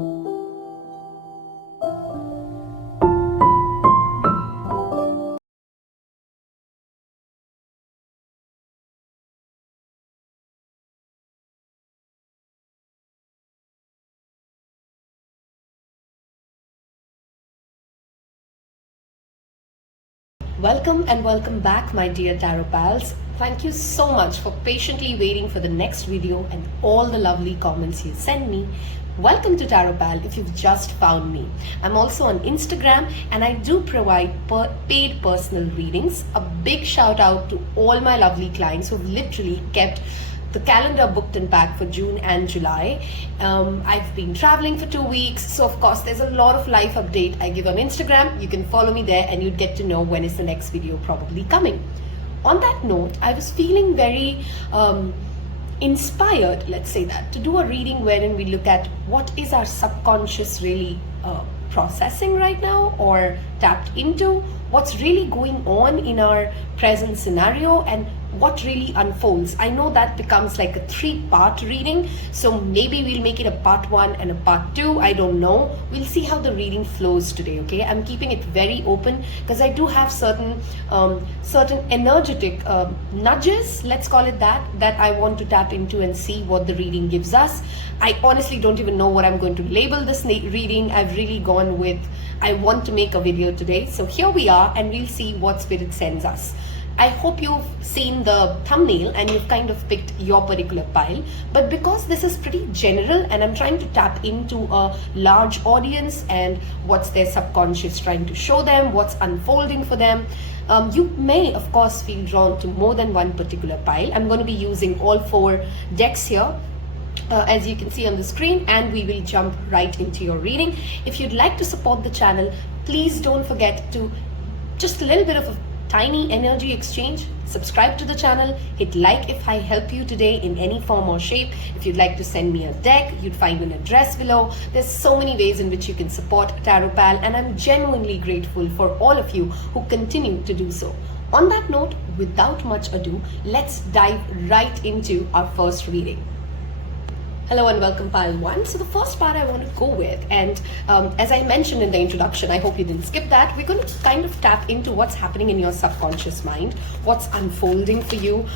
Welcome and welcome back, my dear Tarot pals. Thank you so much for patiently waiting for the next video and all the lovely comments you send me. Welcome to Tarot Pal if you've just found me. I'm also on Instagram and I do provide paid personal readings. A big shout out to all my lovely clients who've literally kept the calendar booked and packed for June and July. I've been traveling for 2 weeks, so of course there's a lot of life update I give on Instagram. You can follow me there and you'd get to know when is the next video probably coming. On that note, I was feeling very inspired, let's say that, to do a reading wherein we look at what is our subconscious really processing right now or tapped into, what's really going on in our present scenario and what really unfolds. I know that becomes like a 3-part reading, so maybe we'll make it a part 1 and a part 2. I don't know. We'll see how the reading flows today, okay? I'm keeping it very open because I do have certain energetic nudges, let's call it that I want to tap into and see what the reading gives us. I honestly don't even know what I'm going to label this reading. I've really gone with, I want to make a video today. So here we are and we'll see what spirit sends us. I hope you've seen the thumbnail and you've kind of picked your particular pile, but because this is pretty general and I'm trying to tap into a large audience and what's their subconscious trying to show them, what's unfolding for them, you may of course feel drawn to more than one particular pile. I'm going to be using all 4 decks here, as you can see on the screen, and we will jump right into your reading. If you'd like to support the channel, please don't forget to just a little bit of a tiny energy exchange. Subscribe to the channel, hit like if I help you today in any form or shape. If you'd like to send me a deck, you'd find an address below. There's so many ways in which you can support Tarot Pal, and I'm genuinely grateful for all of you who continue to do so. On that note, without much ado, let's dive right into our first reading. Hello and welcome, pile 1. So the first part I want to go with, and as I mentioned in the introduction, I hope you didn't skip that, we're going to kind of tap into what's happening in your subconscious mind, what's unfolding for you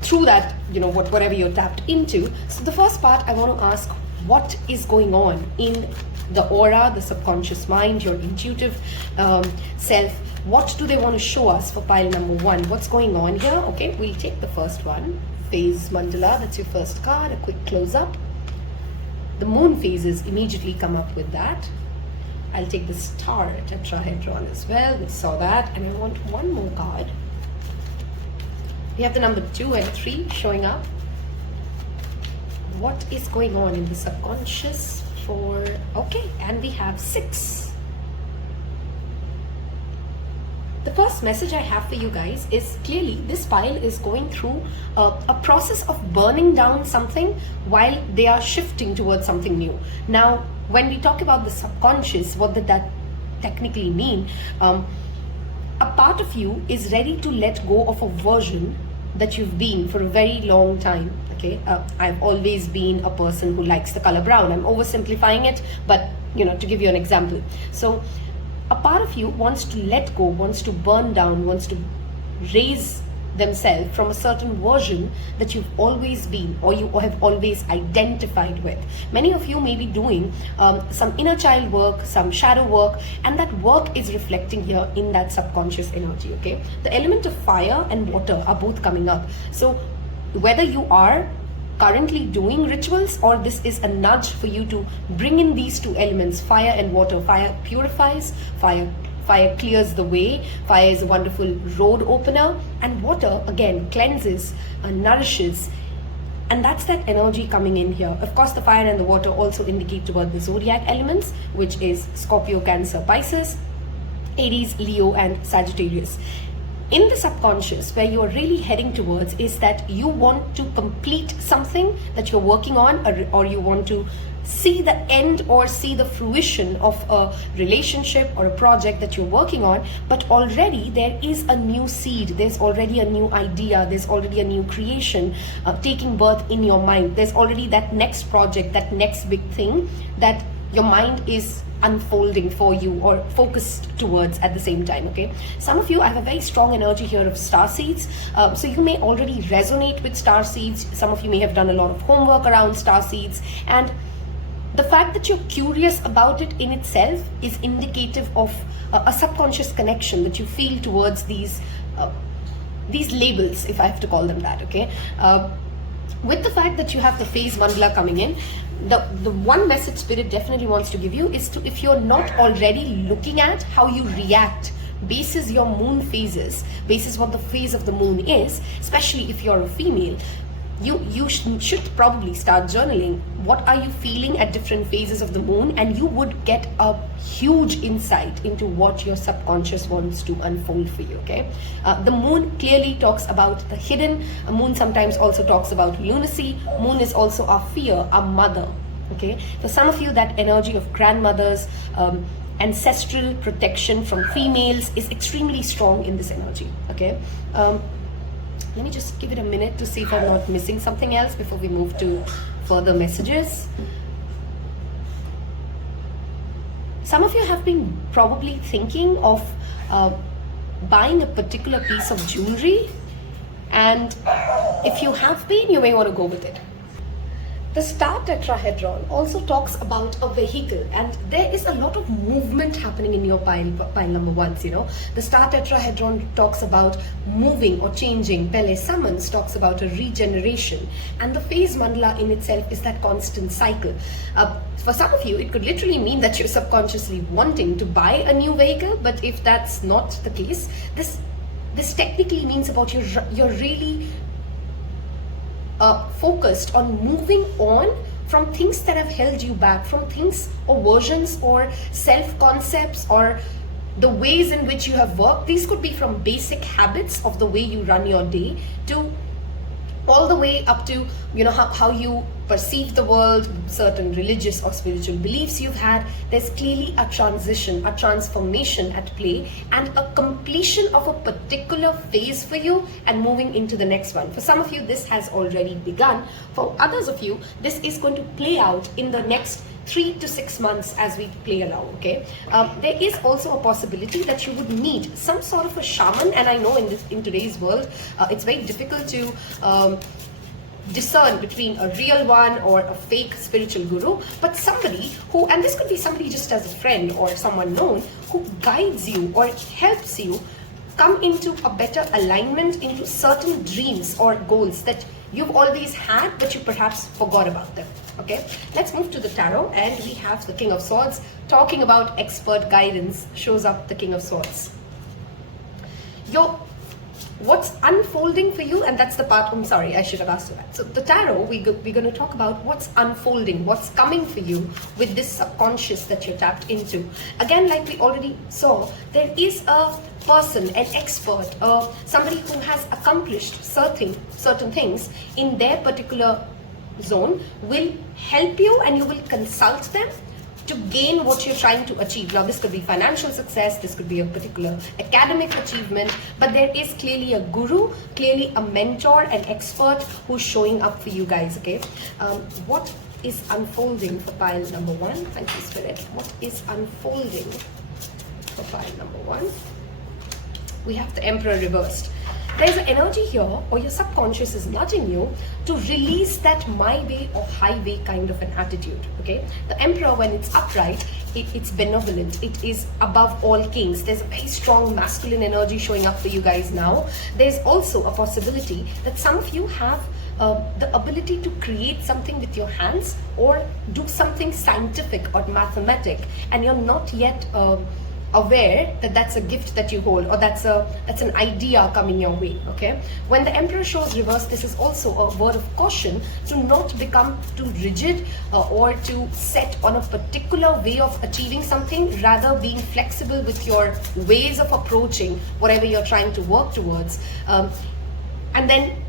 through that, whatever you're tapped into. So the first part, I want to ask, what is going on in the aura, the subconscious mind, your intuitive self? What do they want to show us for pile number 1? What's going on here? Okay, we'll take the first one. Phase Mandala, that's your first card, a quick close-up. The moon phases immediately come up with that. I'll take the star tetrahedron as well, we saw that, and I want one more card. We have the number 2 and 3 showing up. What is going on in the subconscious for, okay, and we have 6. The first message I have for you guys is clearly this pile is going through a process of burning down something while they are shifting towards something new. Now, when we talk about the subconscious, what did that technically mean? A part of you is ready to let go of a version that you've been for a very long time. Okay, I've always been a person who likes the color brown. I'm oversimplifying it, but to give you an example. So a part of you wants to let go, wants to burn down, wants to raise themselves from a certain version that you've always been or you have always identified with. Many of you may be doing some inner child work, some shadow work, and that work is reflecting here in that subconscious energy, okay? The element of fire and water are both coming up. So whether you are currently doing rituals or this is a nudge for you to bring in these 2 elements, fire and water. Fire purifies, fire clears the way, fire is a wonderful road opener, and water again cleanses and nourishes, and that's that energy coming in here. Of course, the fire and the water also indicate toward the zodiac elements, which is Scorpio, Cancer, Pisces, Aries, Leo, and Sagittarius. In the subconscious, where you're really heading towards is that you want to complete something that you're working on, or you want to see the end or see the fruition of a relationship or a project that you're working on, but already there is a new seed, there's already a new idea, there's already a new creation taking birth in your mind. There's already that next project, that next big thing that your mind is unfolding for you or focused towards at the same time. Okay, some of you, I have a very strong energy here of star seeds, so you may already resonate with star seeds. Some of you may have done a lot of homework around star seeds, and the fact that you're curious about it in itself is indicative of a subconscious connection that you feel towards these labels, if I have to call them that. Okay, with the fact that you have the phase mandala coming in, the one message spirit definitely wants to give you is to, if you're not already looking at how you react basis your moon phases, basis what the phase of the moon is, especially if you're a female, you should probably start journaling. What are you feeling at different phases of the moon? And you would get a huge insight into what your subconscious wants to unfold for you. Okay, the moon clearly talks about the hidden. A moon sometimes also talks about lunacy. Moon is also our fear, our mother. Okay, for some of you, that energy of grandmothers, ancestral protection from females is extremely strong in this energy. Okay, let me just give it a minute to see if I'm not missing something else before we move to further messages. Some of you have been probably thinking of buying a particular piece of jewelry, and if you have been, you may want to go with it. The star tetrahedron also talks about a vehicle, and there is a lot of movement happening in your pile number ones. You know, the star tetrahedron talks about moving or changing. Pele Summons talks about a regeneration, and the phase mandala in itself is that constant cycle. For some of you, it could literally mean that you're subconsciously wanting to buy a new vehicle, but if that's not the case, this technically means about you're really focused on moving on from things that have held you back, from things or versions or self-concepts or the ways in which you have worked. These could be from basic habits of the way you run your day to all the way up to, you know, how you perceive the world, certain religious or spiritual beliefs you've had. There's clearly a transition, a transformation at play, and a completion of a particular phase for you and moving into the next one. For some of you, this has already begun. For others of you, this is going to play out in the next 3 to 6 months as we play along. Okay, there is also a possibility that you would need some sort of a shaman, and I know in today's world it's very difficult to discern between a real one or a fake spiritual guru, but somebody who, and this could be somebody just as a friend or someone known, who guides you or helps you come into a better alignment into certain dreams or goals that you've always had, but you perhaps forgot about them. Okay, let's move to the tarot, and we have the King of Swords talking about expert guidance. Shows up the King of Swords. What's unfolding for you, and that's the part, I'm sorry, I should have asked you that. So the tarot, we're going to talk about what's unfolding, what's coming for you with this subconscious that you're tapped into. Again, like we already saw, there is a person, an expert, somebody who has accomplished certain things in their particular zone, will help you, and you will consult them to gain what you're trying to achieve. Now, this could be financial success, this could be a particular academic achievement, but there is clearly a guru, clearly a mentor, an expert who's showing up for you guys. Okay, what is unfolding for pile number one? Thank you, Spirit. What is unfolding for pile number one? We have the Emperor reversed. There's an energy here, or your subconscious is nudging you to release that my way or highway kind of an attitude. Okay, the Emperor, when it's upright, it's benevolent, it is above all kings. There's a very strong masculine energy showing up for you guys now. There's also a possibility that some of you have the ability to create something with your hands or do something scientific or mathematic, and you're not yet aware that that's a gift that you hold, or that's an idea coming your way. Okay, when the Emperor shows reverse, this is also a word of caution to not become too rigid or to set on a particular way of achieving something, rather being flexible with your ways of approaching whatever you're trying to work towards, and then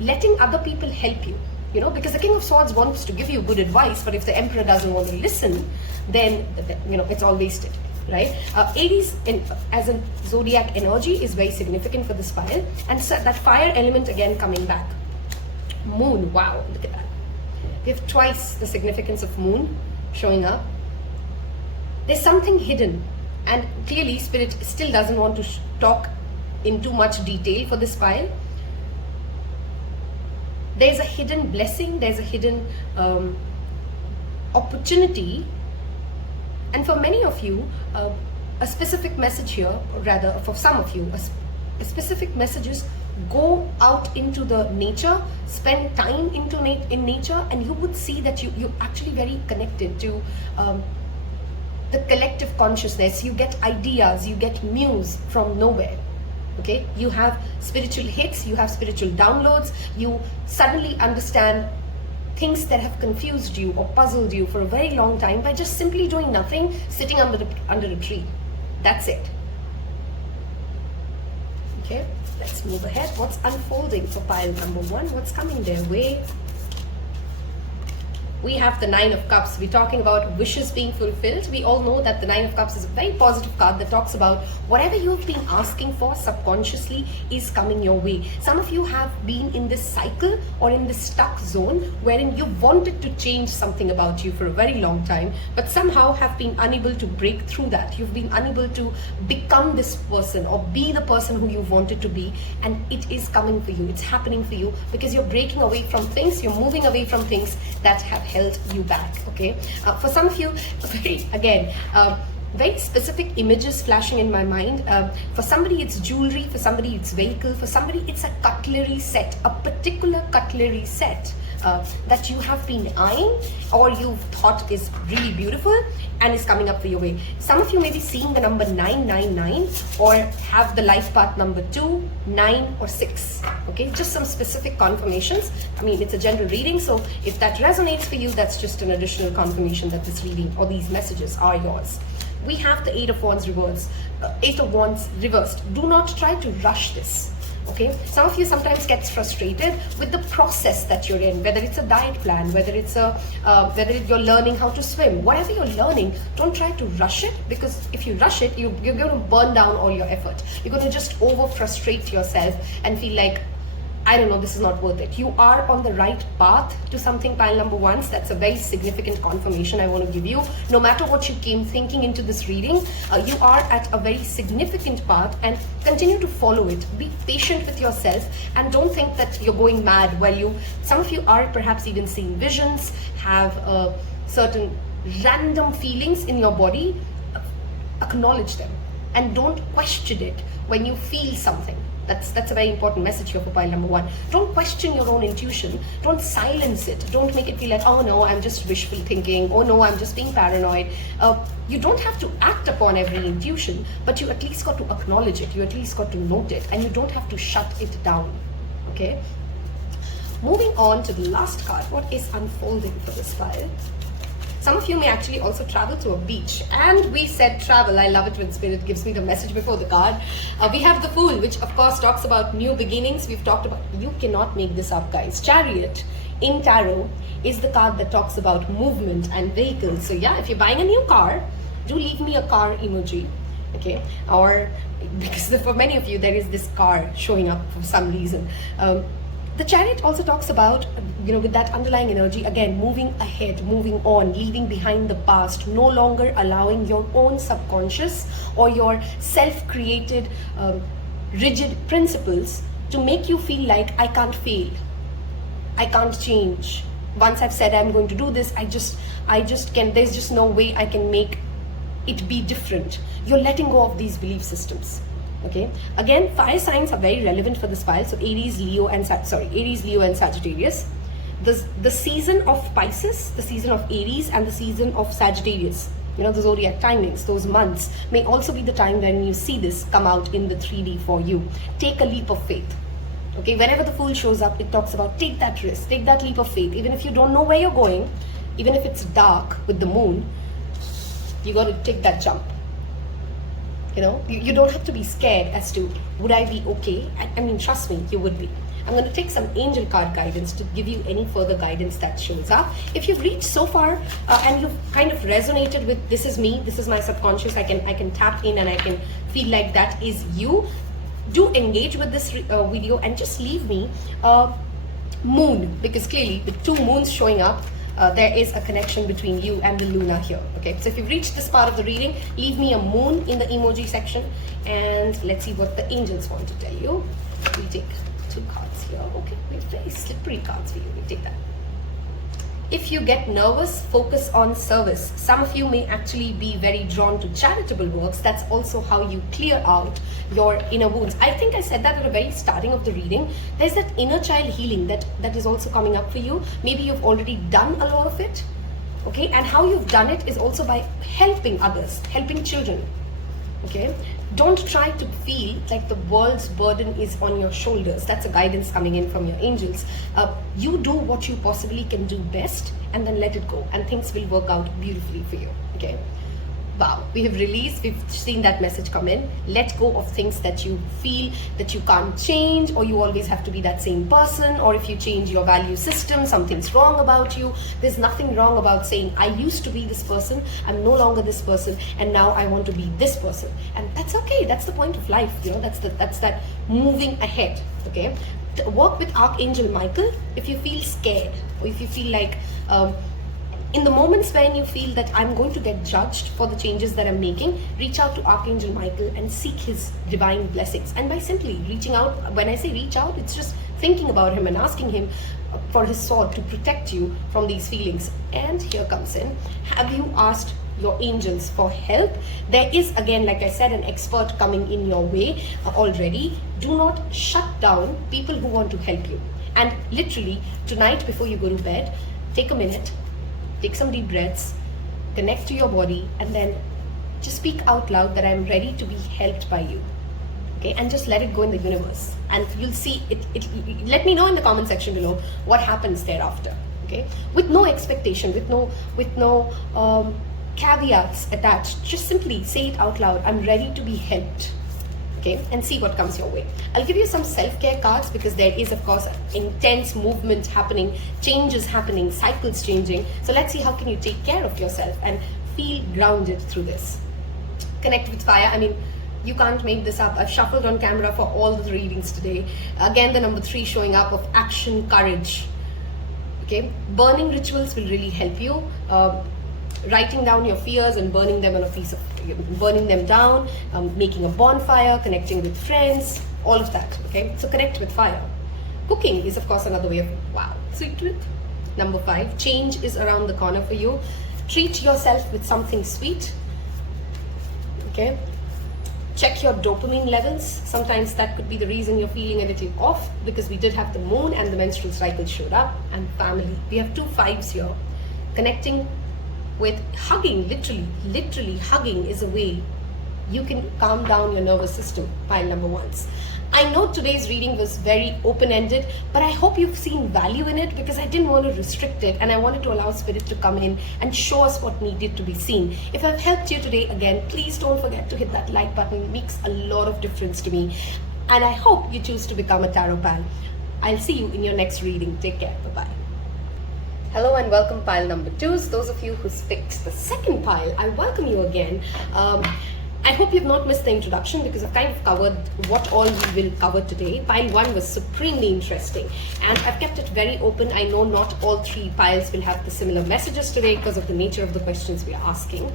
letting other people help you. because the King of Swords wants to give you good advice, but if the Emperor doesn't want to listen, then it's all wasted, right? Aries as a zodiac energy is very significant for this pile, and so that fire element again coming back. Moon, wow, look at that. We have twice the significance of moon showing up. There's something hidden, and clearly Spirit still doesn't want to talk in too much detail for this pile. There's a hidden blessing, there's a hidden opportunity, and for many of you, a specific message here, or rather for some of you, a specific message is go out into the nature, spend time in nature, and you would see that you're actually very connected to the collective consciousness. You get ideas, you get muse from nowhere. Okay, you have spiritual hits, you have spiritual downloads, you suddenly understand things that have confused you or puzzled you for a very long time by just simply doing nothing, sitting under a tree. That's it. Okay, let's move ahead. What's unfolding for pile number 1? What's coming their way? We have the Nine of Cups. We're talking about wishes being fulfilled. We all know that the Nine of Cups is a very positive card that talks about whatever you've been asking for subconsciously is coming your way. Some of you have been in this cycle or in this stuck zone wherein you wanted to change something about you for a very long time, but somehow have been unable to break through that. You've been unable to become this person or be the person who you wanted to be, and it is coming for you. It's happening for you because you're breaking away from things, you're moving away from things that have held you back. Okay, for some of you, very specific images flashing in my mind. For somebody it's jewelry, for somebody it's vehicle, for somebody it's a cutlery set, a particular cutlery set that you have been eyeing or you've thought is really beautiful and is coming up for your way. Some of you may be seeing the number 999 or have the life path number 2, 9 or 6. Okay, just some specific confirmations. I mean, it's a general reading, so if that resonates for you, that's just an additional confirmation that this reading or these messages are yours. We have the Eight of Wands reversed. Do not try to rush this. Okay, some of you sometimes gets frustrated with the process that you're in, whether it's a diet plan, whether you're learning how to swim, whatever you're learning. Don't try to rush it, because if you rush it, you're going to burn down all your effort. You're going to just over frustrate yourself and feel like, I don't know, this is not worth it. You are on the right path to something, pile number 1. So that's a very significant confirmation I want to give you. No matter what you came thinking into this reading, you are at a very significant path, and continue to follow it. Be patient with yourself and don't think that you're going mad while some of you are perhaps even seeing visions, have certain random feelings in your body. Acknowledge them and don't question it when you feel something. That's a very important message here for pile number 1. Don't question your own intuition. Don't silence it. Don't make it feel like, oh no, I'm just wishful thinking. Oh no, I'm just being paranoid. You don't have to act upon every intuition, but you at least got to acknowledge it. You at least got to note it, and you don't have to shut it down. Okay? Moving on to the last card. What is unfolding for this pile? Some of you may actually also travel to a beach. And we said travel. I love it when Spirit gives me the message before the card. We have the Fool, which of course talks about new beginnings. We've talked about, you cannot make this up, guys. Chariot in Tarot is the card that talks about movement and vehicles. So yeah, if you're buying a new car, do leave me a car emoji. Okay? Or, because for many of you, there is this car showing up for some reason. The Chariot also talks about, with that underlying energy, again, moving ahead, moving on, leaving behind the past, no longer allowing your own subconscious or your self-created rigid principles to make you feel like, I can't fail, I can't change. Once I've said I'm going to do this, I just can, there's just no way I can make it be different. You're letting go of these belief systems. Okay, again, fire signs are very relevant for this pile. So Aries, Leo and Sagittarius. The season of Pisces, the season of Aries, and the season of Sagittarius, the zodiac timings, those months may also be the time when you see this come out in the 3D for you. Take a leap of faith. Okay, whenever the Fool shows up, it talks about take that risk, take that leap of faith. Even if you don't know where you're going, even if it's dark with the moon, you got to take that jump. You don't have to be scared as to, would I be okay? I mean, trust me, you would be. I'm going to take some angel card guidance to give you any further guidance that shows up. If you've reached so far and you've kind of resonated with this is me, this is my subconscious, I can tap in and I can feel like that is you, do engage with this video and just leave me moon, because clearly the two moons showing up, there is a connection between you and the Luna here. Okay, so if you've reached this part of the reading, leave me a moon in the emoji section and let's see what the angels want to tell you. We'll take 2 cards here. Okay, we have very slippery cards for you. We'll take that. If you get nervous, focus on service. Some of you may actually be very drawn to charitable works. That's also how you clear out your inner wounds. I think I said that at the very starting of the reading. There's that inner child healing that is also coming up for you. Maybe you've already done a lot of it. Okay, and how you've done it is also by helping others, helping children. Okay, don't try to feel like the world's burden is on your shoulders. That's a guidance coming in from your angels. You do what you possibly can do best and then let it go, and things will work out beautifully for you. Okay, wow, we have released, we've seen that message come in. Let go of things that you feel that you can't change, or you always have to be that same person, or if you change your value system, something's wrong about you. There's nothing wrong about saying, I used to be this person, I'm no longer this person, and now I want to be this person. And that's okay, that's the point of life, you know, that's that moving ahead. Okay, work with Archangel Michael if you feel scared, or if you feel like in the moments when you feel that I'm going to get judged for the changes that I'm making, reach out to Archangel Michael and seek his divine blessings. And by simply reaching out, when I say reach out, it's just thinking about him and asking him for his sword to protect you from these feelings. And here comes in, have you asked your angels for help? There is, again, like I said, an expert coming in your way already. Do not shut down people who want to help you. And literally, tonight before you go to bed, take a minute, take some deep breaths, connect to your body, and then just speak out loud that I'm ready to be helped by you. Okay, and just let it go in the universe. And you'll see it. Let me know in the comment section below what happens thereafter. Okay, with no expectation, with no caveats attached. Just simply say it out loud. I'm ready to be helped. Okay, and see what comes your way. I'll give you some self-care cards because there is, of course, intense movement happening, changes happening, cycles changing. So let's see how can you take care of yourself and feel grounded through this. Connect with fire. I mean, you can't make this up. I've shuffled on camera for all the readings today. Again, the number 3 showing up of action, courage. Okay, burning rituals will really help you. Writing down your fears and burning them on a piece of, burning them down, making a bonfire, connecting with friends, all of that. Okay, so connect with fire. Cooking is, of course, another way of, wow, sweet tooth. Number 5, change is around the corner for you. Treat yourself with something sweet. Okay, check your dopamine levels. Sometimes that could be the reason you're feeling a little off, because we did have the moon and the menstrual cycle showed up. And family, we have 2 5s here. Connecting with hugging, literally hugging is a way you can calm down your nervous system, pile number 1s. I know today's reading was very open-ended, but I hope you've seen value in it, because I didn't want to restrict it and I wanted to allow Spirit to come in and show us what needed to be seen. If I've helped you today, again, please don't forget to hit that like button. It makes a lot of difference to me. And I hope you choose to become a tarot pal. I'll see you in your next reading. Take care. Bye-bye. Hello and welcome pile number 2s. Those of you who picked the second pile, I welcome you again. I hope you've not missed the introduction, because I've kind of covered what all we will cover today. Pile 1 was supremely interesting and I've kept it very open. I know not all 3 piles will have the similar messages today because of the nature of the questions we are asking.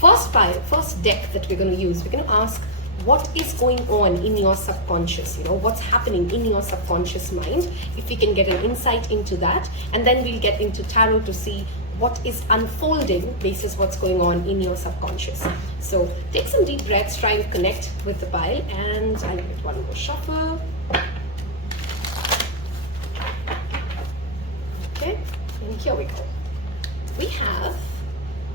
First pile, first deck that we're going to use, we're going to ask, what is going on in your subconscious? You know, what's happening in your subconscious mind? If we can get an insight into that, and then we'll get into tarot to see what is unfolding basis what's going on in your subconscious. So take some deep breaths, try to connect with the pile, and I'll give it one more shuffle. Okay, and here we go. We have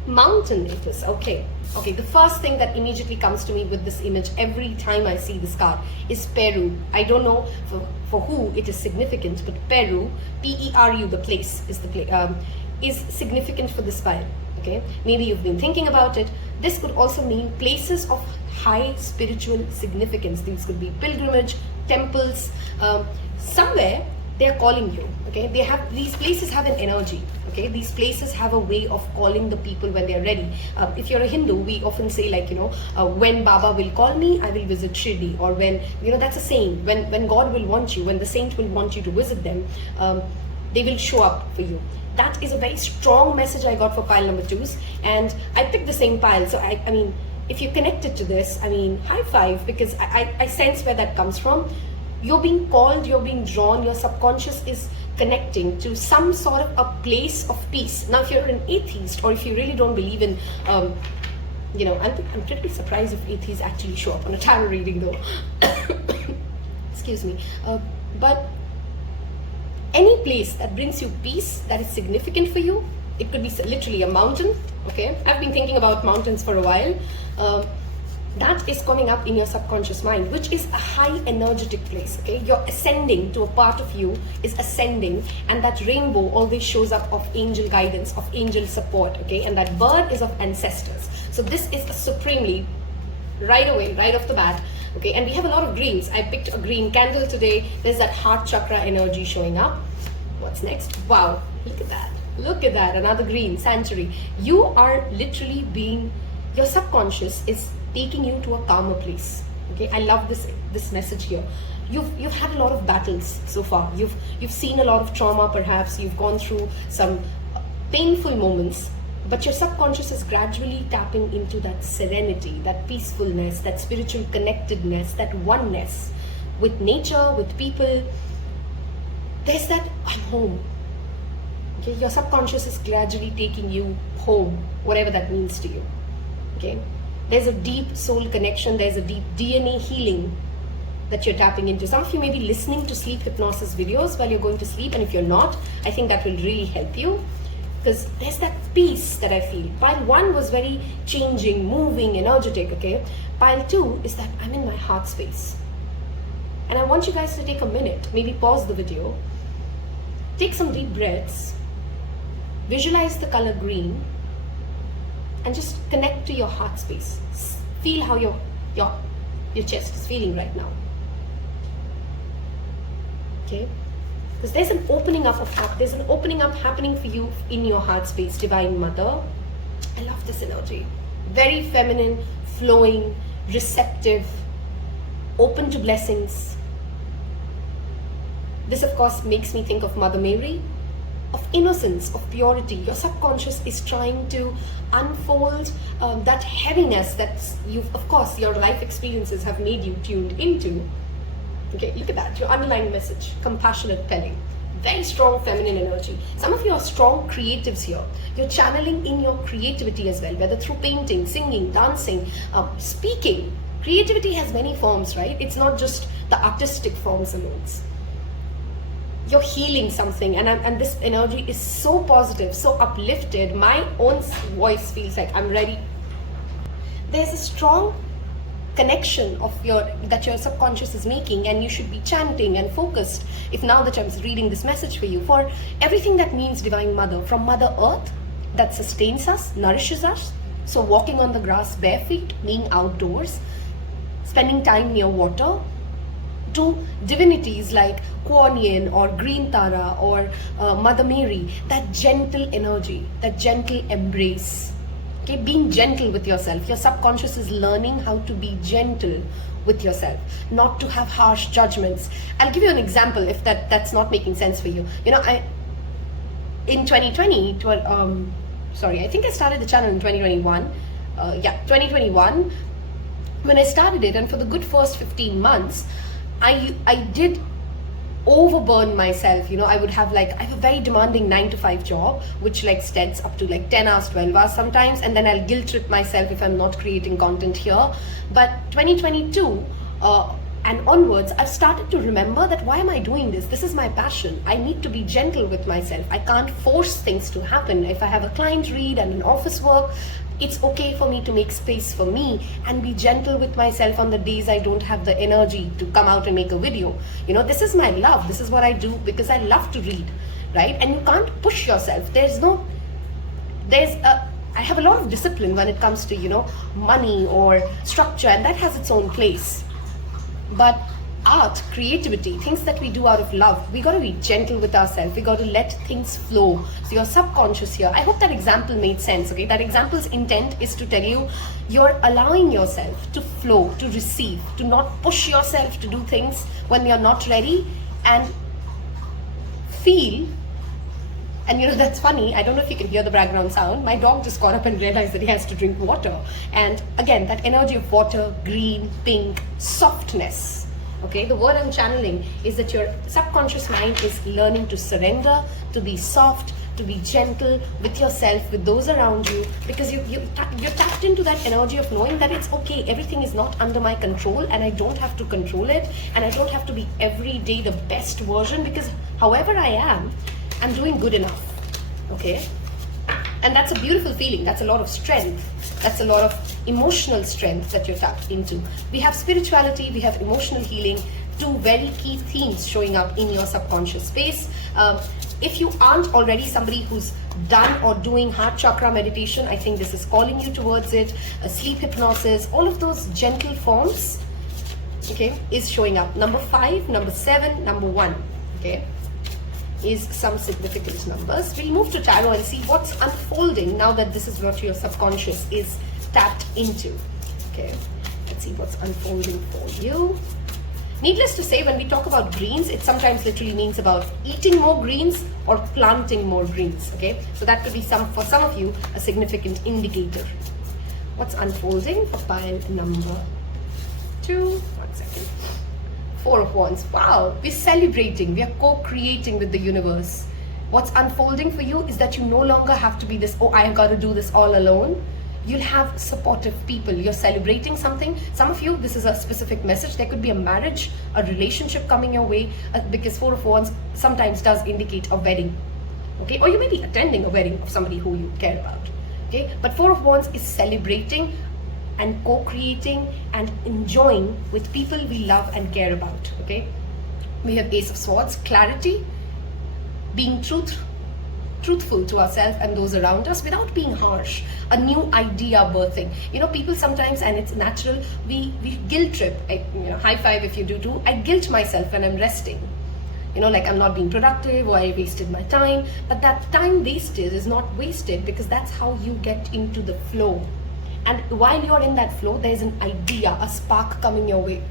mountain apis. Okay, the first thing that immediately comes to me with this image every time I see this card is Peru. I don't know for who it is significant, but Peru, P-E-R-U, the place, is significant for this pile. Okay, maybe you've been thinking about it. This could also mean places of high spiritual significance. These could be pilgrimage, temples, somewhere they are calling you. Okay, these places have an energy. Okay, these places have a way of calling the people when they are ready. If you're a Hindu, we often say, like, when Baba will call me, I will visit Shirdi. Or when, that's a saying, when God will want you, when the saint will want you to visit them, they will show up for you. That is a very strong message I got for pile number 2s, and I picked the same pile. So I mean, if you're connected to this, I mean, high five, because I sense where that comes from. You're being called, you're being drawn, your subconscious is connecting to some sort of a place of peace. Now, if you're an atheist, or if you really don't believe in, I'm pretty surprised if atheists actually show up on a tarot reading, though. Excuse me. But any place that brings you peace, that is significant for you, it could be literally a mountain. Okay, I've been thinking about mountains for a while. That is coming up in your subconscious mind, which is a high energetic place. Okay, you're ascending to a part of you is ascending, and that rainbow always shows up of angel guidance, of angel support. Okay, and that bird is of ancestors. So this is a supremely, right away, right off the bat. Okay, and we have a lot of greens. I picked a green candle today. There's that heart chakra energy showing up. What's next? Wow, look at that. Look at that, another green, sanctuary. You are literally your subconscious is taking you to a calmer place. Okay, I love this message here. You've had a lot of battles so far. You've seen a lot of trauma, perhaps. You've gone through some painful moments, but your subconscious is gradually tapping into that serenity, that peacefulness, that spiritual connectedness, that oneness with nature, with people. There's that, I'm home. Okay, your subconscious is gradually taking you home, whatever that means to you. Okay, there's a deep soul connection. There's a deep DNA healing that you're tapping into. Some of you may be listening to sleep hypnosis videos while you're going to sleep, and if you're not, I think that will really help you, because there's that peace that I feel. Pile 1 was very changing, moving, energetic. Okay, pile 2 is that I'm in my heart space, and I want you guys to take a minute, maybe pause the video, take some deep breaths, visualize the color green, and just connect to your heart space. Feel how your chest is feeling right now. Okay, because there's an opening up there's an opening up happening for you in your heart space. Divine Mother, I love this energy. Very feminine, flowing, receptive, open to blessings. This, of course, makes me think of Mother Mary, of innocence, of purity. Your subconscious is trying to unfold that heaviness that of course, your life experiences have made you tuned into. Okay, look at that, your underlying message, compassionate telling. Very strong feminine energy. Some of you are strong creatives here. You're channeling in your creativity as well, whether through painting, singing, dancing, speaking. Creativity has many forms, right? It's not just the artistic forms alone. You're healing something, and this energy is so positive, so uplifted. My own voice feels like I'm ready. There's a strong connection that your subconscious is making, and you should be chanting and focused. If now that I'm reading this message for you, for everything that means Divine Mother, from Mother Earth that sustains us, nourishes us. So walking on the grass bare feet, being outdoors, spending time near water, to divinities like Kuan Yin or Green Tara or Mother Mary, that gentle energy, that gentle embrace. Okay, being gentle with yourself. Your subconscious is learning how to be gentle with yourself, not to have harsh judgments. I'll give you an example if that's not making sense for you. In 2020, I think I started the channel in 2021. 2021. When I started it, and for the good first 15 months, I did overburn myself. I would have I have a very demanding 9-to-5 job, which extends up to 10 hours, 12 hours sometimes, and then I'll guilt trip myself if I'm not creating content here. But 2022 and onwards, I've started to remember that why am I doing this? This is my passion. I need to be gentle with myself. I can't force things to happen. If I have a client read and an office work, it's okay for me to make space for me and be gentle with myself on the days I don't have the energy to come out and make a video. This is my love. This is what I do because I love to read, right? And you can't push yourself. I have a lot of discipline when it comes to, money or structure, and that has its own place. But art, creativity, things that we do out of love, we got to be gentle with ourselves. We got to let things flow. So your subconscious here, I hope that example made sense. Okay, that example's intent is to tell you you're allowing yourself to flow, to receive, to not push yourself to do things when you're not ready, and feel. And that's funny, I don't know if you can hear the background sound. My dog just got up and realized that he has to drink water. And again, that energy of water, green, pink, softness. Okay, the word I'm channeling is that your subconscious mind is learning to surrender, to be soft, to be gentle with yourself, with those around you, because you're tapped into that energy of knowing that it's okay, everything is not under my control, and I don't have to control it, and I don't have to be every day the best version, because however I am, I'm doing good enough. Okay, and that's a beautiful feeling. That's a lot of strength. That's a lot of emotional strength that you're tapped into. We have spirituality, we have emotional healing, two very key themes showing up in your subconscious space. If you aren't already somebody who's done or doing heart chakra meditation, I think this is calling you towards it. Sleep hypnosis, all of those gentle forms, okay, is showing up. Number 5, number 7, number 1, okay, is some significant numbers. We'll move to tarot and see what's unfolding now that this is what your subconscious is tapped into. Okay, let's see what's unfolding for you. Needless to say, when we talk about greens, it sometimes literally means about eating more greens or planting more greens. Okay, so that could be for some of you a significant indicator. What's unfolding for pile number 2? 1 second. 4 of Wands. Wow, we're celebrating, we are co-creating with the universe. What's unfolding for you is that you no longer have to be this, oh, I've got to do this all alone. You'll have supportive people. You're celebrating something. Some of you, this is a specific message. There could be a marriage, a relationship coming your way, because 4 of Wands sometimes does indicate a wedding. Okay, or you may be attending a wedding of somebody who you care about. Okay, but 4 of Wands is celebrating and co-creating and enjoying with people we love and care about. Okay, we have Ace of Swords, clarity, being truthful to ourselves and those around us without being harsh, a new idea birthing. People sometimes, and it's natural, we guilt trip. High five if you do too. I guilt myself when I'm resting. Like I'm not being productive, or I wasted my time. But that time wasted is not wasted, because that's how you get into the flow. And while you're in that flow, there's an idea, a spark coming your way.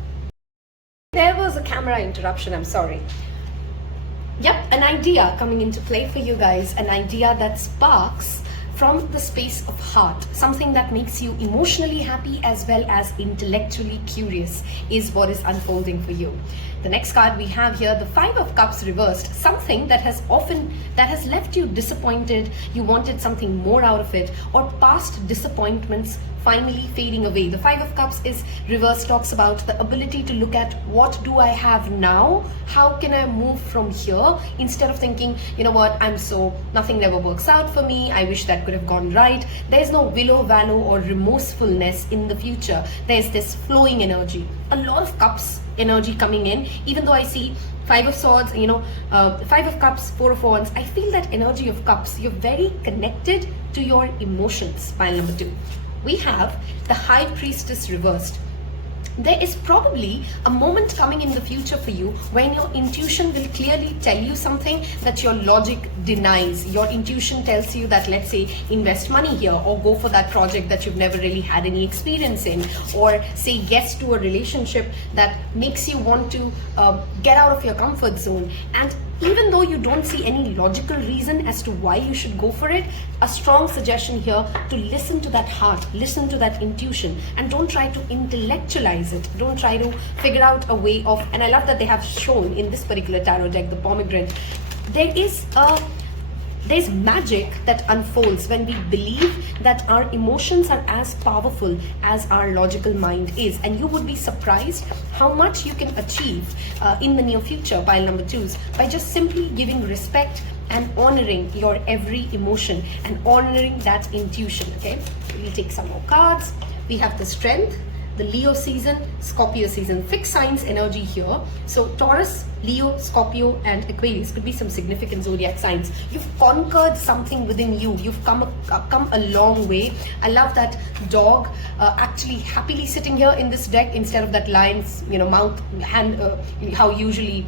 There was a camera interruption, I'm sorry. Yep, an idea coming into play for you guys, an idea that sparks from the space of heart, something that makes you emotionally happy as well as intellectually curious is what is unfolding for you. The next card we have here, the 5 of Cups reversed, something that has left you disappointed, you wanted something more out of it, or past disappointments finally fading away. The 5 of Cups is reversed, talks about the ability to look at what do I have now, how can I move from here, instead of thinking, nothing never works out for me, I wish that could have gone right. There's no willow-wallow or remorsefulness in the future. There's this flowing energy. A lot of Cups energy coming in, even though I see 5 of Swords, 5 of Cups, 4 of Wands. I feel that energy of Cups, you're very connected to your emotions. Pile number 2. We have the High Priestess reversed. There is probably a moment coming in the future for you when your intuition will clearly tell you something that your logic denies. Your intuition tells you that, let's say, invest money here, or go for that project that you've never really had any experience in, or say yes to a relationship that makes you want to get out of your comfort zone. And even though you don't see any logical reason as to why you should go for it, a strong suggestion here to listen to that heart, listen to that intuition, and don't try to intellectualize it. Don't try to figure out a way of, and I love that they have shown in this particular tarot deck, the pomegranate, there's magic that unfolds when we believe that our emotions are as powerful as our logical mind is. And you would be surprised how much you can achieve in the near future, pile number 2s, by just simply giving respect and honoring your every emotion and honoring that intuition. Okay, we'll take some more cards. We have the Strength, the Leo season, Scorpio season. Fixed signs energy here. So Taurus, Leo, Scorpio and Aquarius could be some significant zodiac signs. You've conquered something within you. You've come a long way. I love that dog actually happily sitting here in this deck instead of that lion's, mouth, hand, how usually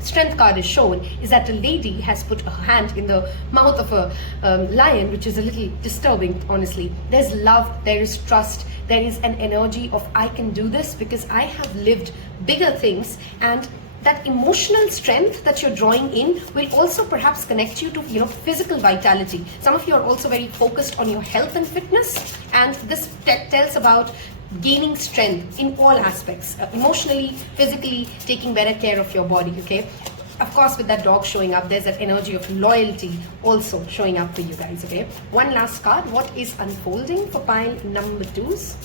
strength card is shown, is that a lady has put a hand in the mouth of a lion, which is a little disturbing, honestly. There's love, there is trust, there is an energy of I can do this because I have lived bigger things, and that emotional strength that you're drawing in will also perhaps connect you to physical vitality. Some of you are also very focused on your health and fitness, and this tells about gaining strength in all aspects, emotionally, physically, taking better care of your body. Okay, of course, with that dog showing up, there's that energy of loyalty also showing up for you guys. Okay, one last card. What is unfolding for pile number 2s?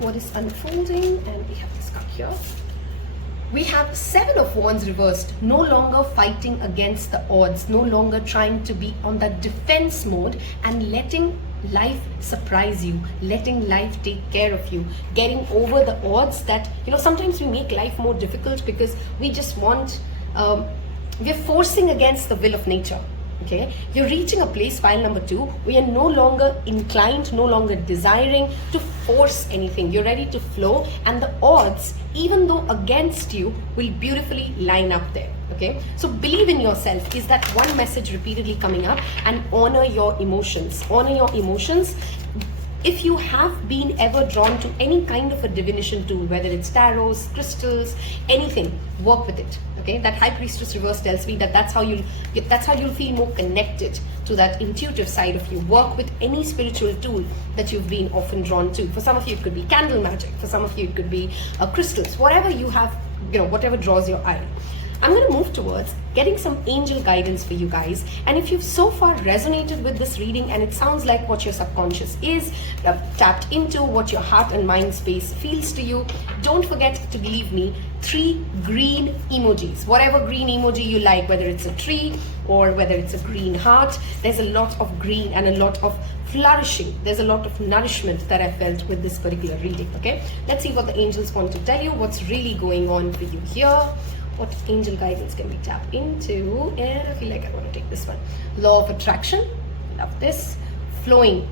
What is unfolding? And we have this card here. We have 7 of Wands reversed, no longer fighting against the odds, no longer trying to be on that defense mode, and letting life surprise you, letting life take care of you, getting over the odds that, sometimes we make life more difficult because we just want, we're forcing against the will of nature. Okay, you're reaching a place, file number 2, where you're no longer inclined, no longer desiring to force anything. You're ready to flow, and the odds, even though against you, will beautifully line up there. Okay, so believe in yourself is that one message repeatedly coming up, and honor your emotions. Honor your emotions. If you have been ever drawn to any kind of a divination tool, whether it's tarots, crystals, anything, work with it. Okay, that High Priestess reverse tells me that that's how you'll feel more connected to that intuitive side of you. Work with any spiritual tool that you've been often drawn to. For some of you, it could be candle magic. For some of you, it could be crystals. Whatever you have, whatever draws your eye. I'm going to move towards getting some angel guidance for you guys. And if you've so far resonated with this reading and it sounds like what your subconscious is, tapped into what your heart and mind space feels to you, don't forget to leave me 3 green emojis. Whatever green emoji you like, whether it's a tree or whether it's a green heart. There's a lot of green and a lot of flourishing. There's a lot of nourishment that I felt with this particular reading. Okay, let's see what the angels want to tell you, what's really going on for you here. What angel guidance can we tap into? And I feel like I want to take this one. Law of attraction. Love this. Flowing.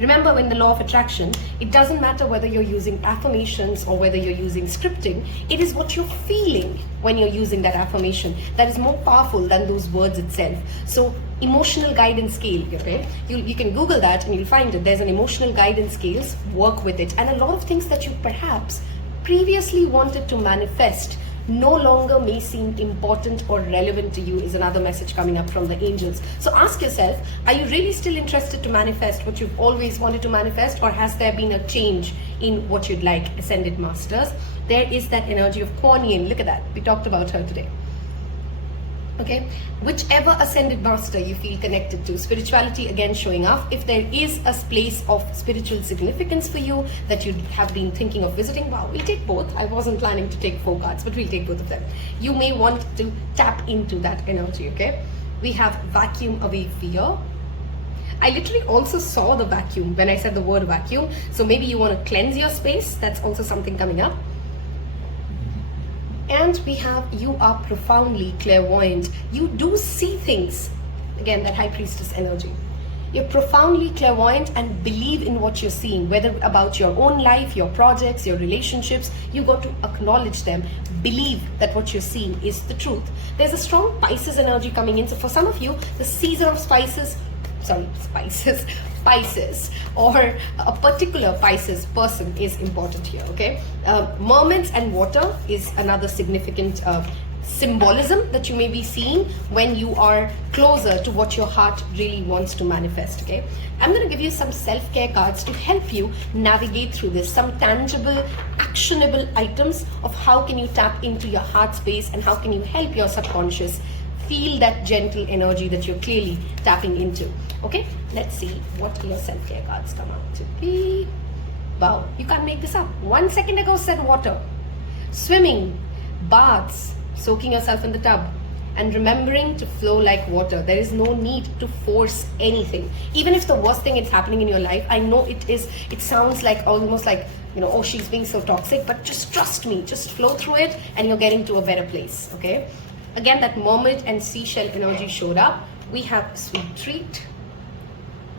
Remember, when the law of attraction, it doesn't matter whether you're using affirmations or whether you're using scripting. It is what you're feeling when you're using that affirmation that is more powerful than those words itself. So emotional guidance scale, okay? You can Google that and you'll find it. There's an emotional guidance scales. Work with it. And a lot of things that you perhaps previously wanted to manifest no longer may seem important or relevant to you is another message coming up from the angels. So ask yourself, are you really still interested to manifest what you've always wanted to manifest, or has there been a change in what you'd like, Ascended Masters? There is that energy of Kuan Yin. Look at that. We talked about her today. Okay, whichever ascended master you feel connected to, spirituality again showing up. If there is a place of spiritual significance for you that you have been thinking of visiting, wow, we'll take both. I wasn't planning to take 4 cards, but we'll take both of them. You may want to tap into that energy. Okay, we have vacuum away fear. I literally also saw the vacuum when I said the word vacuum. So maybe you want to cleanse your space. That's also something coming up. And we have, you are profoundly clairvoyant. You do see things. Again, that High Priestess energy. You're profoundly clairvoyant and believe in what you're seeing, whether about your own life, your projects, your relationships. You got to acknowledge them. Believe that what you're seeing is the truth. There's a strong Pisces energy coming in. So for some of you, the season of spices, or a particular Pisces person is important here. Okay, mermaids and water is another significant symbolism that you may be seeing when you are closer to what your heart really wants to manifest. Okay, I'm going to give you some self-care cards to help you navigate through this, some tangible, actionable items of how can you tap into your heart space and how can you help your subconscious feel that gentle energy that you're clearly tapping into. Okay, let's see what your self-care cards come out to be. Wow, you can't make this up. 1 second ago said water, swimming, baths, soaking yourself in the tub, and remembering to flow like water. There is no need to force anything. Even if the worst thing is happening in your life, I know it sounds like almost like, oh, she's being so toxic, but just trust me, just flow through it and you're getting to a better place, okay? Again, that mermaid and seashell energy showed up. We have a sweet treat.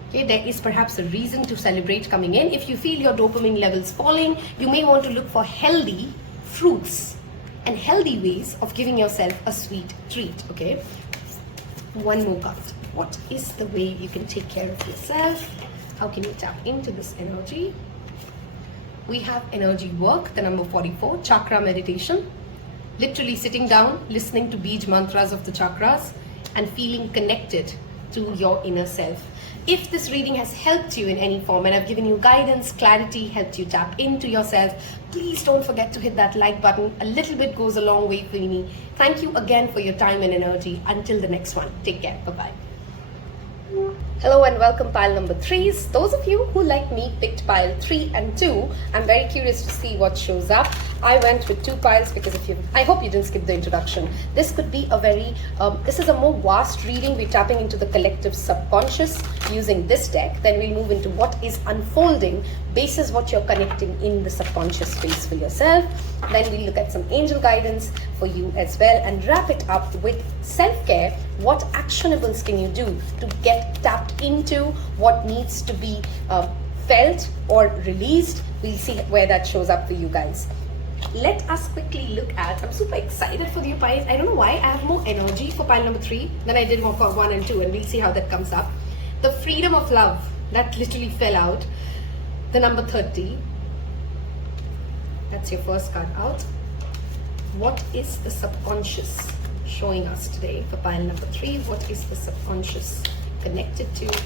Okay, there is perhaps a reason to celebrate coming in. If you feel your dopamine levels falling, you may want to look for healthy fruits and healthy ways of giving yourself a sweet treat, okay? One more card. What is the way you can take care of yourself? How can you tap into this energy? We have energy work, the number 44, chakra meditation. Literally sitting down, listening to Bij mantras of the chakras and feeling connected to your inner self. If this reading has helped you in any form and I've given you guidance, clarity, helped you tap into yourself, please don't forget to hit that like button. A little bit goes a long way for me. Thank you again for your time and energy. Until the next one, take care. Bye-bye. Hello and welcome pile number 3s. Those of you who like me picked pile 3 and 2, I'm very curious to see what shows up. I went with 2 piles because I hope you didn't skip the introduction. This could be a this is a more vast reading. We're tapping into the collective subconscious using this deck. Then we'll move into what is unfolding basis what you're connecting in the subconscious space for yourself. Then we'll look at some angel guidance for you as well and wrap it up with self-care. What actionables can you do to get tapped into what needs to be felt or released? We'll see where that shows up for you guys. Let us quickly look at, I'm super excited for the piles. I don't know why I have more energy for pile number 3 than I did for 1 and 2, and we'll see how that comes up. The freedom of love, that literally fell out. The number 30, that's your first card out. What is the subconscious showing us today for pile number 3? What is the subconscious connected to,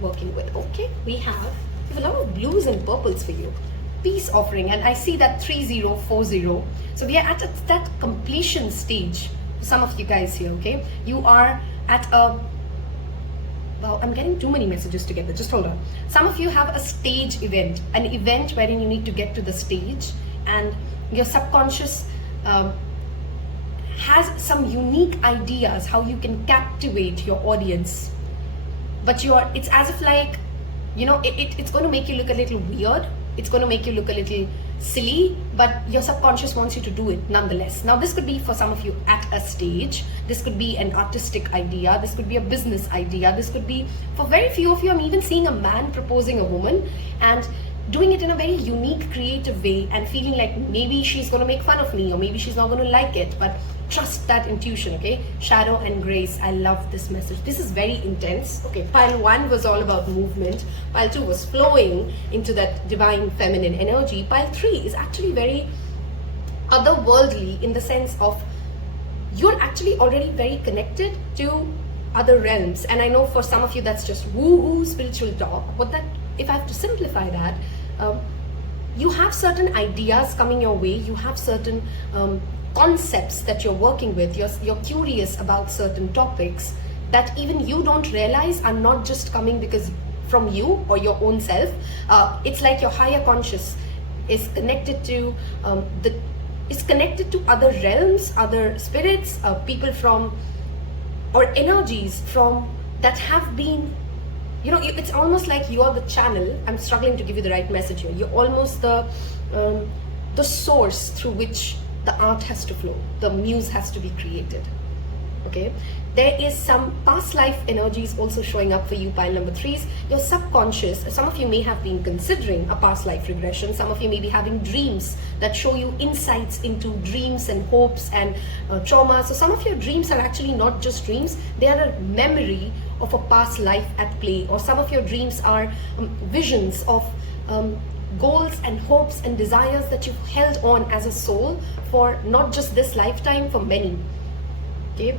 working with? Okay, we have a lot of blues and purples for you. Peace offering, and I see that 3040. So we are at that completion stage for some of you guys here, okay? You are at a, well, I'm getting too many messages together, just hold on. Some of you have a stage event, an event wherein you need to get to the stage, and your subconscious has some unique ideas how you can captivate your audience. But it's as if like, it's going to make you look a little weird. It's going to make you look a little silly, but your subconscious wants you to do it nonetheless. Now, this could be for some of you at a stage. This could be an artistic idea. This could be a business idea. This could be, for very few of you, I'm even seeing a man proposing a woman and doing it in a very unique, creative way and feeling like maybe she's going to make fun of me or maybe she's not going to like it, but trust that intuition, okay? Shadow and grace. I love this message. This is very intense. Okay, pile 1 was all about movement. Pile 2 was flowing into that divine feminine energy. Pile 3 is actually very otherworldly in the sense of you're actually already very connected to other realms. And I know for some of you that's just woo-hoo spiritual talk. If I have to simplify that, you have certain ideas coming your way. You have certain concepts that you're working with. You're curious about certain topics that even you don't realize are not just coming because from you or your own self. It's like your higher conscious is connected to other realms, other spirits, people from, or energies from that have been, it's almost like you're the channel. I'm struggling to give you the right message here. You're almost the source through which the art has to flow, the muse has to be created. Okay, there is some past life energies also showing up for you, pile number 3s. Your subconscious, some of you may have been considering a past life regression. Some of you may be having dreams that show you insights into dreams and hopes and trauma. So some of your dreams are actually not just dreams, they are a memory of a past life at play. Or some of your dreams are visions of goals and hopes and desires that you've held on as a soul for not just this lifetime, for many. Okay,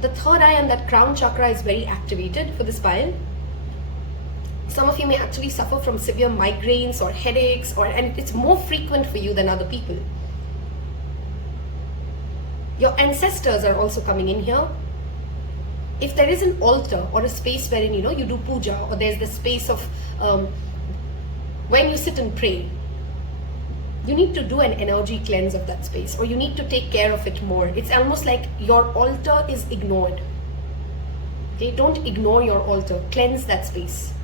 the third eye and that crown chakra is very activated for this pile. Some of you may actually suffer from severe migraines or headaches, and it's more frequent for you than other people. Your ancestors are also coming in here. If there is an altar or a space wherein you do puja, or there's the space of when you sit and pray, you need to do an energy cleanse of that space, or you need to take care of it more. It's almost like your altar is ignored. Okay, don't ignore your altar. Cleanse that space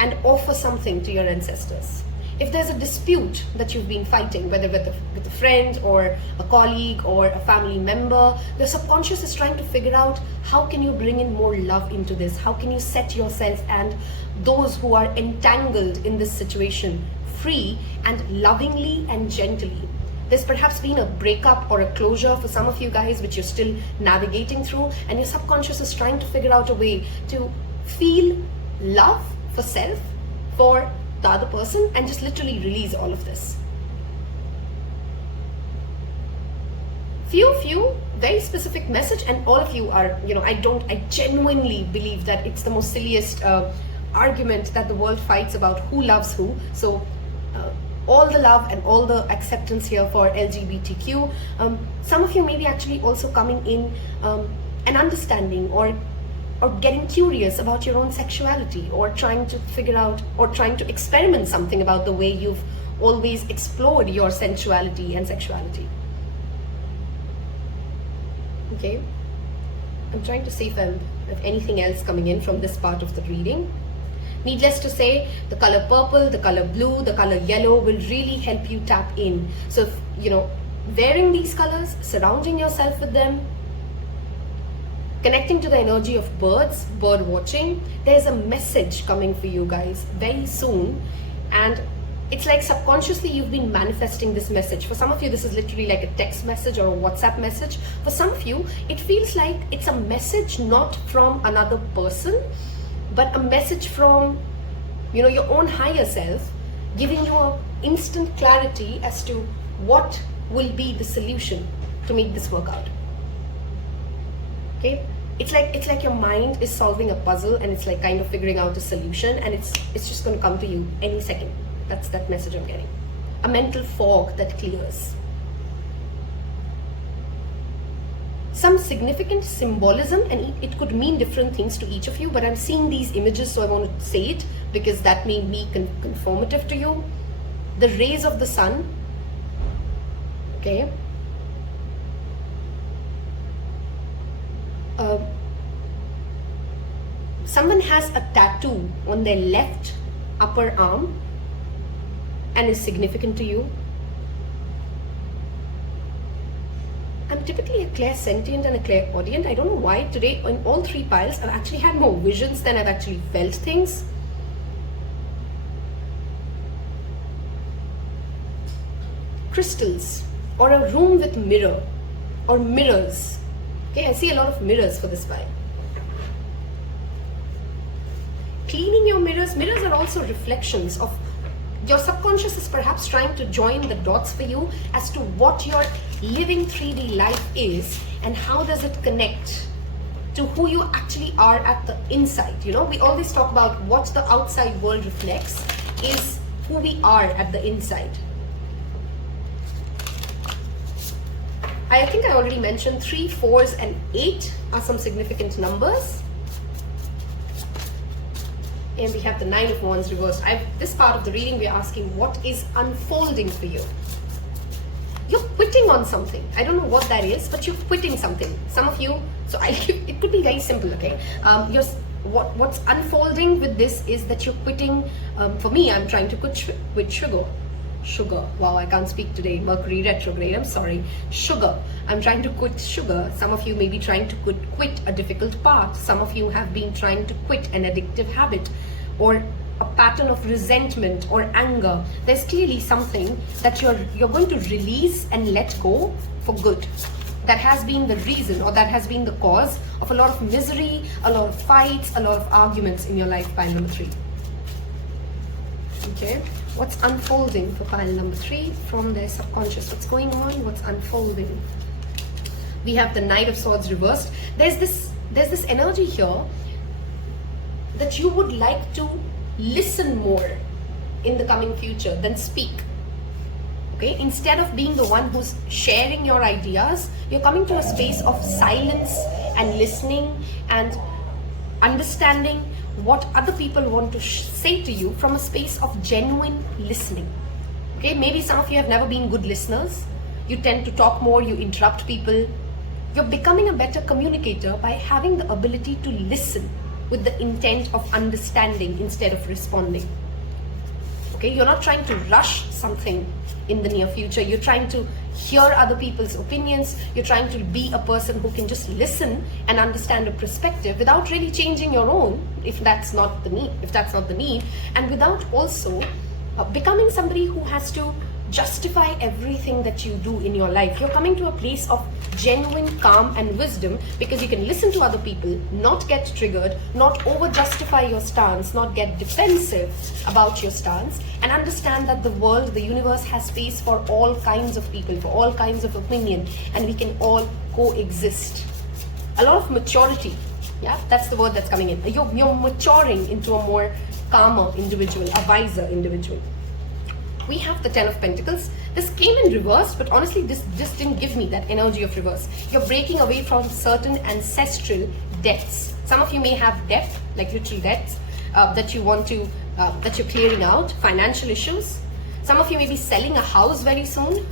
and offer something to your ancestors. If there's a dispute that you've been fighting, whether with a friend or a colleague or a family member, the subconscious is trying to figure out how can you bring in more love into this? How can you set yourself and those who are entangled in this situation free and lovingly and gently? There's perhaps been a breakup or a closure for some of you guys, which you're still navigating through, and your subconscious is trying to figure out a way to feel love for self, for the other person, and just literally release all of this. Few very specific message, and all of you are, I genuinely believe that it's the most silliest argument that the world fights about who loves who. So all the love and all the acceptance here for LGBTQ. Some of you may be actually also coming in and understanding or getting curious about your own sexuality, or trying to figure out or trying to experiment something about the way you've always explored your sensuality and sexuality. Okay, I'm trying to see if anything else coming in from this part of the reading. Needless to say, the color purple, the color blue, the color yellow will really help you tap in. So, wearing these colors, surrounding yourself with them, connecting to the energy of birds, bird watching, there's a message coming for you guys very soon. And it's like subconsciously you've been manifesting this message. For some of you, this is literally like a text message or a WhatsApp message. For some of you, it feels like it's a message not from another person, but a message from, your own higher self, giving you an instant clarity as to what will be the solution to make this work out. Okay, it's like your mind is solving a puzzle, and it's like kind of figuring out a solution, and it's just going to come to you any second. That's that message I'm getting. A mental fog that clears. Some significant symbolism, and it could mean different things to each of you, but I'm seeing these images, so I want to say it because that may be conformative to you. The rays of the sun. Okay. Someone has a tattoo on their left upper arm and is significant to you. I'm typically a clairsentient and a clairaudient. I don't know why today in all three piles I've actually had more visions than I've actually felt things. Crystals, or a room with mirror or mirrors. Okay, I see a lot of mirrors for this pile. Cleaning your mirrors. Mirrors are also reflections of your subconscious is perhaps trying to join the dots for you as to what your living 3D life is and how does it connect to who you actually are at the inside. We always talk about what the outside world reflects is who we are at the inside. I think I already mentioned 3, 4s and 8 are some significant numbers. And we have the 9 of Wands reversed. This part of the reading, we're asking what is unfolding for you. You're quitting on something. I don't know what that is, but you're quitting something. Some of you, it could be very simple, okay? What's unfolding with this is that you're quitting. For me, I'm trying to quit sugar. Sugar. Wow, I can't speak today. Mercury retrograde. I'm sorry. Sugar. I'm trying to quit sugar. Some of you may be trying to quit a difficult path. Some of you have been trying to quit an addictive habit or a pattern of resentment or anger. There's clearly something that you're going to release and let go for good. That has been the reason, or that has been the cause of a lot of misery, a lot of fights, a lot of arguments in your life, pile number 3. Okay. What's unfolding for pile number 3 from their subconscious? What's going on? What's unfolding? We have the Knight of Swords reversed. There's this energy here that you would like to listen more in the coming future than speak. Okay, instead of being the one who's sharing your ideas, you're coming to a space of silence and listening and understanding what other people want to say to you from a space of genuine listening. Okay, maybe some of you have never been good listeners. You tend to talk more, you interrupt people. You're becoming a better communicator by having the ability to listen with the intent of understanding instead of responding. Okay, you're not trying to rush something in the near future. You're trying to hear other people's opinions. You're trying to be a person who can just listen and understand a perspective without really changing your own, if that's not the need, and without also becoming somebody who has to justify everything that you do in your life. You're coming to a place of genuine calm and wisdom because you can listen to other people, not get triggered, not over justify your stance, not get defensive about your stance, and understand that the world, the universe has space for all kinds of people, for all kinds of opinion, and we can all coexist. A lot of maturity, yeah, that's the word that's coming in. You're maturing into a more calmer individual, a wiser individual. We have the 10 of Pentacles. This came in reverse, but honestly, this just didn't give me that energy of reverse. You're breaking away from certain ancestral debts. Some of you may have debt, like literal debts, that you want to, that you're clearing out, financial issues. Some of you may be selling a house very soon,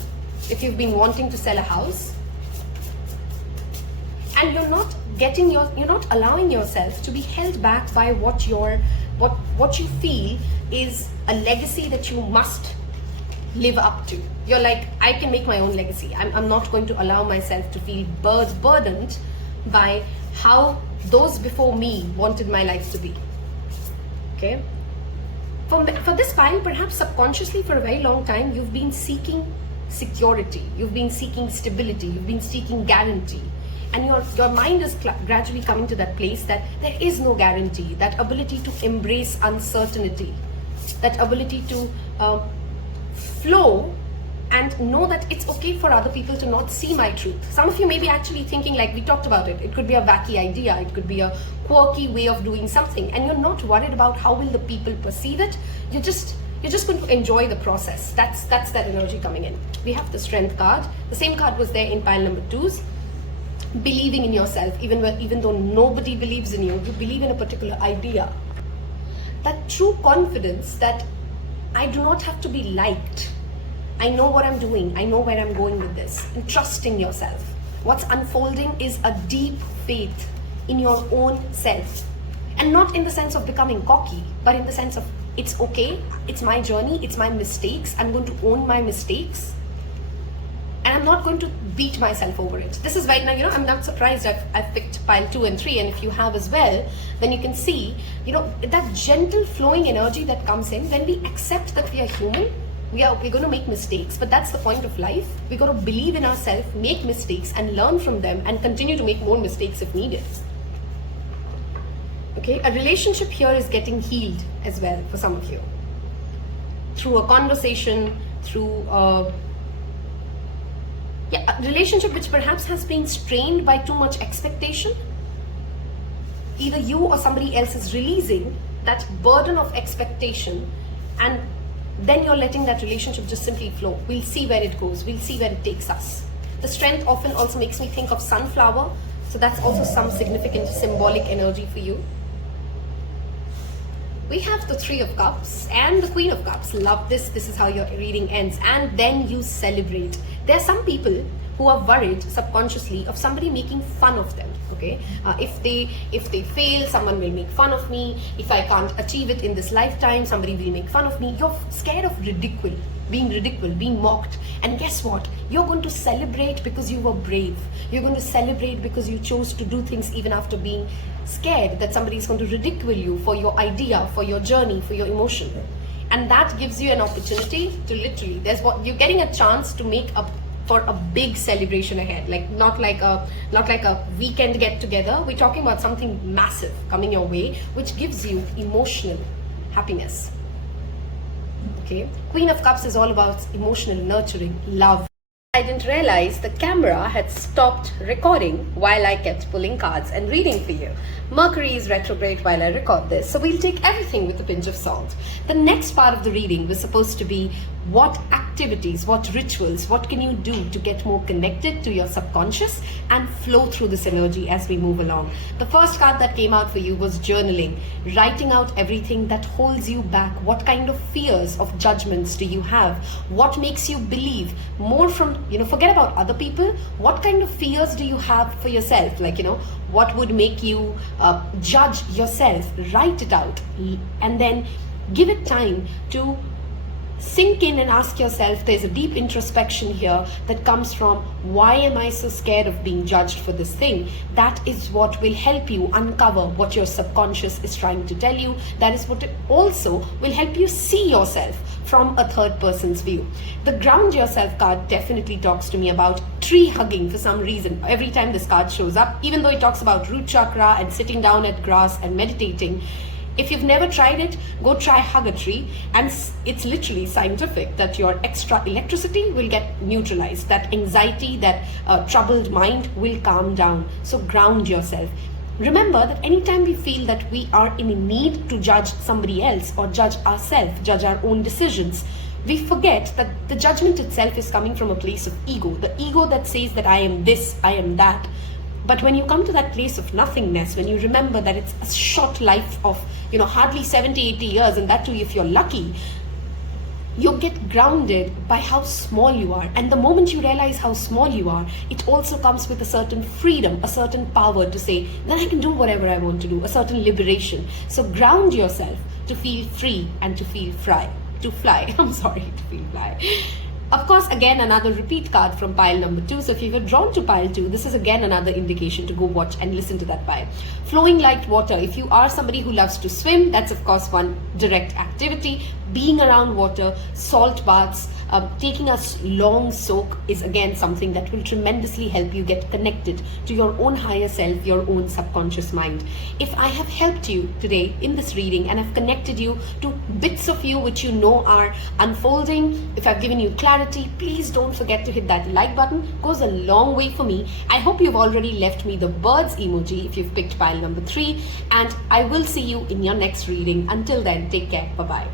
if you've been wanting to sell a house. And you're not allowing yourself to be held back by what you feel is a legacy that you must live up to. You're like, I can make my own legacy. I'm not going to allow myself to feel burdened by how those before me wanted my life to be. Okay? For this pile, perhaps subconsciously for a very long time, you've been seeking security, you've been seeking stability, you've been seeking guarantee. And your mind is gradually coming to that place that there is no guarantee, that ability to embrace uncertainty, that ability to flow and know that it's okay for other people to not see my truth. Some of you may be actually thinking, like we talked about it could be a wacky idea, it could be a quirky way of doing something, and you're not worried about how will the people perceive it. You're just going to enjoy the process. That's that energy coming in. We have the Strength card. The same card was there in pile number 2's. Believing in yourself, even though nobody believes in you, you believe in a particular idea. That true confidence that I do not have to be liked. I know what I'm doing. I know where I'm going with this. And trusting yourself. What's unfolding is a deep faith in your own self. And not in the sense of becoming cocky, but in the sense of it's okay, it's my journey, it's my mistakes, I'm going to own my mistakes. And I'm not going to beat myself over it. This is right now, I'm not surprised I've picked pile 2 and 3, and if you have as well, then you can see, that gentle flowing energy that comes in when we accept that we are human. We're going to make mistakes, but that's the point of life. We're going to believe in ourselves, make mistakes, and learn from them, and continue to make more mistakes if needed. Okay, a relationship here is getting healed as well for some of you. Through a conversation, through a relationship which perhaps has been strained by too much expectation. Either you or somebody else is releasing that burden of expectation, and then you're letting that relationship just simply flow. We'll see where it goes. We'll see where it takes us. The Strength often also makes me think of sunflower. So that's also some significant symbolic energy for you. We have the 3 of Cups and the Queen of Cups. Love this. This is how your reading ends. And then you celebrate. There are some people who are worried subconsciously of somebody making fun of them. Okay, if they fail, someone will make fun of me. If I can't achieve it in this lifetime, somebody will make fun of me. You're scared of being mocked. And guess what? You're going to celebrate because you were brave. You're going to celebrate because you chose to do things even after being scared that somebody is going to ridicule you for your idea, for your journey, for your emotion. And that gives you an opportunity to literally, you're getting a chance to make up for a big celebration ahead, not like a weekend get together. We're talking about something massive coming your way, which gives you emotional happiness. Okay, Queen of Cups is all about emotional nurturing, love. I didn't realize the camera had stopped recording while I kept pulling cards and reading for you. Mercury is retrograde while I record this, so we'll take everything with a pinch of salt. The next part of the reading was supposed to be what activities, what rituals, what can you do to get more connected to your subconscious and flow through this energy as we move along. The first card that came out for you was journaling, writing out everything that holds you back. What kind of fears of judgments do you have? What makes you believe more from, forget about other people. What kind of fears do you have for yourself? What would make you judge yourself? Write it out and then give it time to sink in and ask yourself. There's a deep introspection here that comes from, why am I so scared of being judged for this thing? That is what will help you uncover what your subconscious is trying to tell you. That is what it also will help you see yourself from a third person's view. The ground yourself card definitely talks to me about tree hugging for some reason. Every time this card shows up, even though it talks about root chakra and sitting down at grass and meditating, if you've never tried it, go try hug a tree, and it's literally scientific that your extra electricity will get neutralized. That anxiety, that troubled mind will calm down. So ground yourself. Remember that anytime we feel that we are in a need to judge somebody else or judge ourselves, judge our own decisions, we forget that the judgment itself is coming from a place of ego. The ego that says that I am this, I am that. But when you come to that place of nothingness, when you remember that it's a short life of, hardly 70, 80 years, and that too if you're lucky, you get grounded by how small you are. And the moment you realize how small you are, it also comes with a certain freedom, a certain power to say, then I can do whatever I want to do, a certain liberation. So ground yourself to feel free and to feel fly. To feel fly. Of course, again, another repeat card from pile number 2. So if you were drawn to pile 2, this is again another indication to go watch and listen to that pile. Flowing like water. If you are somebody who loves to swim, that's of course one direct activity. Being around water, salt baths, taking a long soak is again something that will tremendously help you get connected to your own higher self, your own subconscious mind. If I have helped you today in this reading and I've connected you to bits of you which you know are unfolding, if I've given you clarity, please don't forget to hit that like button. It goes a long way for me. I hope you've already left me the birds emoji if you've picked pile number 3, and I will see you in your next reading. Until then, take care. Bye-bye.